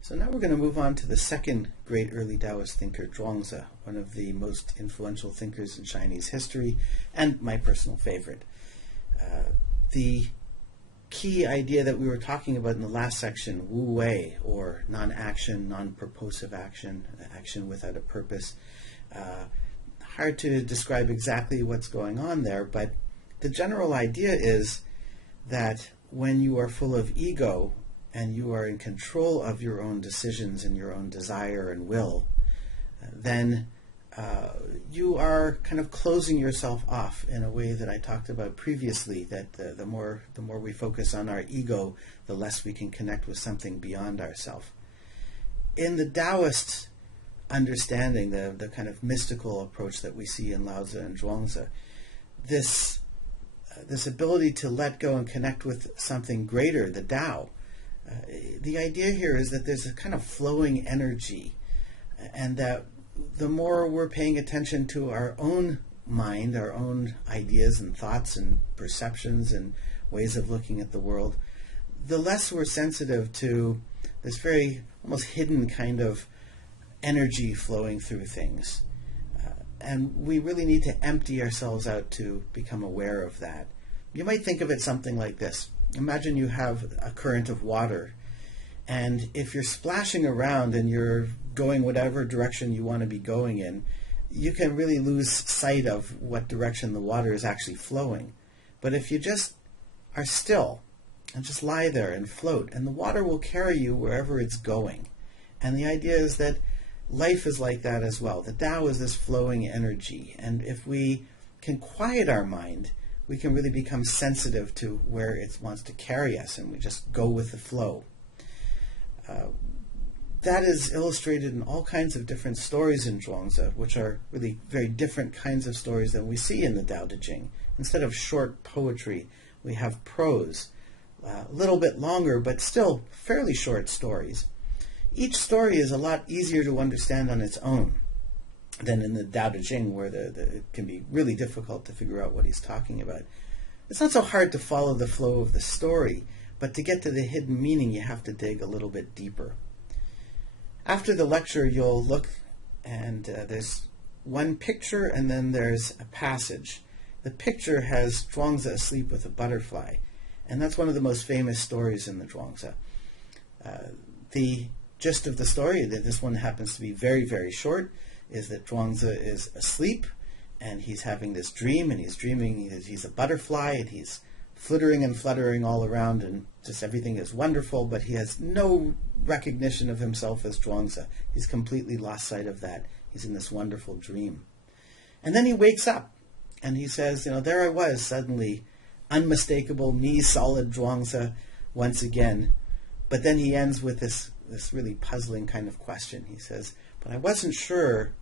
So now we're going to move on to the second great early Taoist thinker, Zhuangzi, one of the most influential thinkers in Chinese history and my personal favorite. The key idea that we were talking about in the last section, Wu Wei, or non-action, non-purposive action, action without a purpose. Hard to describe exactly what's going on there, but the general idea is that when you are full of ego and you are in control of your own decisions and your own desire and will, then you are kind of closing yourself off in a way that I talked about previously, that the more we focus on our ego, the less we can connect with something beyond ourselves. In the Taoist understanding, the kind of mystical approach that we see in Lao Tzu and Zhuangzi, this ability to let go and connect with something greater, the Tao, the idea here is that there's a kind of flowing energy, and that the more we're paying attention to our own mind, our own ideas and thoughts and perceptions and ways of looking at the world, the less we're sensitive to this very almost hidden kind of energy flowing through things. And we really need to empty ourselves out to become aware of that. You might think of it something like this. Imagine you have a current of water, and if you're splashing around and you're going whatever direction you want to be going in, you can really lose sight of what direction the water is actually flowing. But if you just are still and just lie there and float, and the water will carry you wherever it's going. And the idea is that life is like that as well. The Tao is this flowing energy, and if we can quiet our mind, we can really become sensitive to where it wants to carry us, and we just go with the flow. That is illustrated in all kinds of different stories in Zhuangzi, which are really very different kinds of stories than we see in the Tao Te Ching. Instead of short poetry, we have prose, a little bit longer, but still fairly short stories. Each story is a lot easier to understand on its own than in the Tao Te Ching, where it can be really difficult to figure out what he's talking about. It's not so hard to follow the flow of the story, but to get to the hidden meaning, you have to dig a little bit deeper. After the lecture, you'll look, and there's one picture, and then there's a passage. The picture has Zhuangzi asleep with a butterfly, and that's one of the most famous stories in the Zhuangzi. The gist of the story, that this one happens to be very, very short, is that Zhuangzi is asleep, and he's having this dream, and he's dreaming he's a butterfly, and he's flittering and fluttering all around, and just everything is wonderful, but he has no recognition of himself as Zhuangzi. He's completely lost sight of that. He's in this wonderful dream. And then he wakes up, and he says, there I was, suddenly, unmistakable, me, solid Zhuangzi, once again. But then he ends with this really puzzling kind of question. He says, but I wasn't sure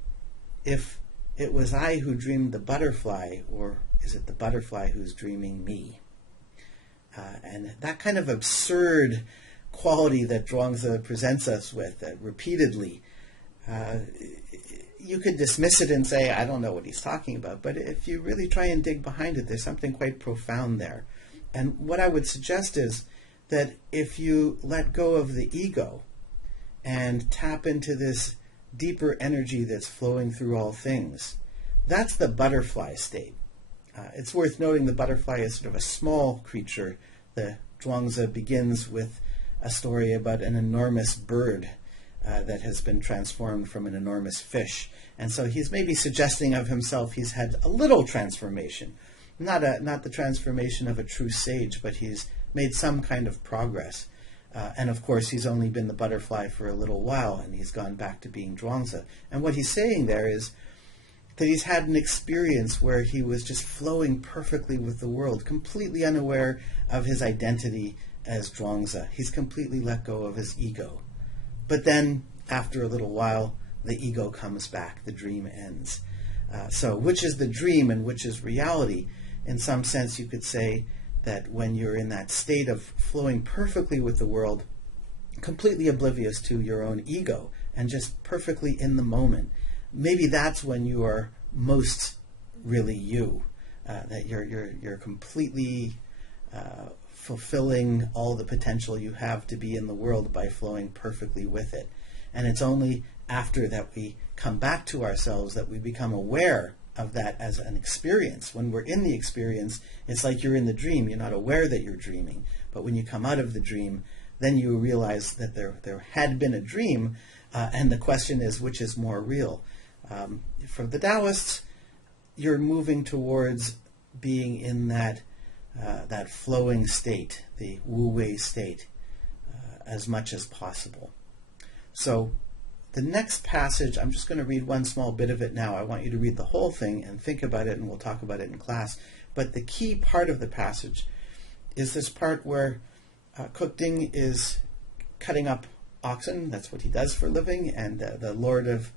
if it was I who dreamed the butterfly, or is it the butterfly who's dreaming me? And that kind of absurd quality that Zhuangzi presents us with repeatedly, you could dismiss it and say, I don't know what he's talking about. But if you really try and dig behind it, there's something quite profound there. And what I would suggest is that if you let go of the ego and tap into this deeper energy that's flowing through all things, that's the butterfly state. It's worth noting the butterfly is sort of a small creature. The Zhuangzi begins with a story about an enormous bird that has been transformed from an enormous fish. And so he's maybe suggesting of himself he's had a little transformation. Not the transformation of a true sage, but he's made some kind of progress. And of course, he's only been the butterfly for a little while, and he's gone back to being Zhuangzi. And what he's saying there is that he's had an experience where he was just flowing perfectly with the world, completely unaware of his identity as Zhuangzi. He's completely let go of his ego. But then, after a little while, the ego comes back, the dream ends. So which is the dream and which is reality? In some sense, you could say that when you're in that state of flowing perfectly with the world, completely oblivious to your own ego, and just perfectly in the moment, maybe that's when you are most really you, that you're completely fulfilling all the potential you have to be in the world by flowing perfectly with it. And it's only after that we come back to ourselves that we become aware of that as an experience. When we're in the experience, it's like you're in the dream. You're not aware that you're dreaming. But when you come out of the dream, then you realize that there had been a dream, and the question is, which is more real? For the Taoists, you're moving towards being in that flowing state, the wu-wei state, as much as possible. So the next passage, I'm just going to read one small bit of it now. I want you to read the whole thing and think about it, and we'll talk about it in class. But the key part of the passage is this part where Kukding is cutting up oxen. That's what he does for a living. And the lord of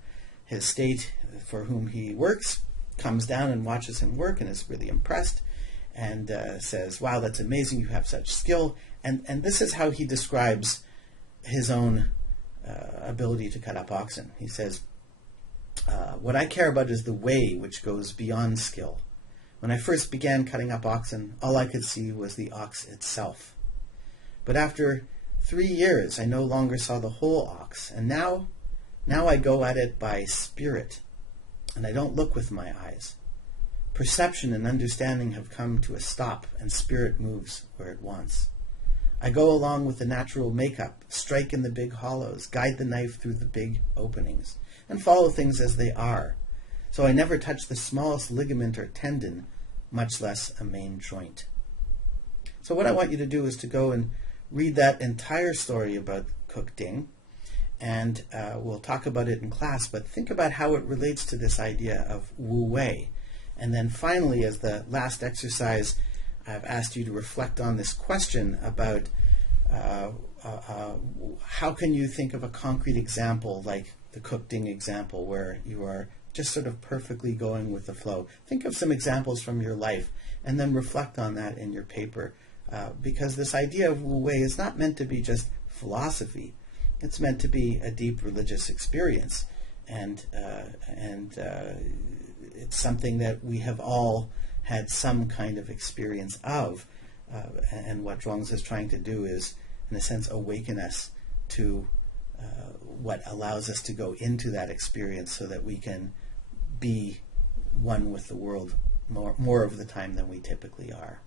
his state, for whom he works, comes down and watches him work and is really impressed and says, wow, that's amazing. You have such skill. And this is how he describes his own ability to cut up oxen. He says, what I care about is the way which goes beyond skill. When I first began cutting up oxen, all I could see was the ox itself. But after 3 years, I no longer saw the whole ox, and now I go at it by spirit, and I don't look with my eyes. Perception and understanding have come to a stop, and spirit moves where it wants. I go along with the natural makeup, strike in the big hollows, guide the knife through the big openings, and follow things as they are. So I never touch the smallest ligament or tendon, much less a main joint. So what I want you to do is to go and read that entire story about Kukding, and we'll talk about it in class, but think about how it relates to this idea of wu-wei. And then finally, as the last exercise, I've asked you to reflect on this question about how can you think of a concrete example like the Kukding example where you are just sort of perfectly going with the flow. Think of some examples from your life and then reflect on that in your paper, because this idea of wu-wei is not meant to be just philosophy. It's meant to be a deep religious experience, and it's something that we have all had some kind of experience of, and what Zhuangzi is trying to do is, in a sense, awaken us to what allows us to go into that experience so that we can be one with the world more of the time than we typically are.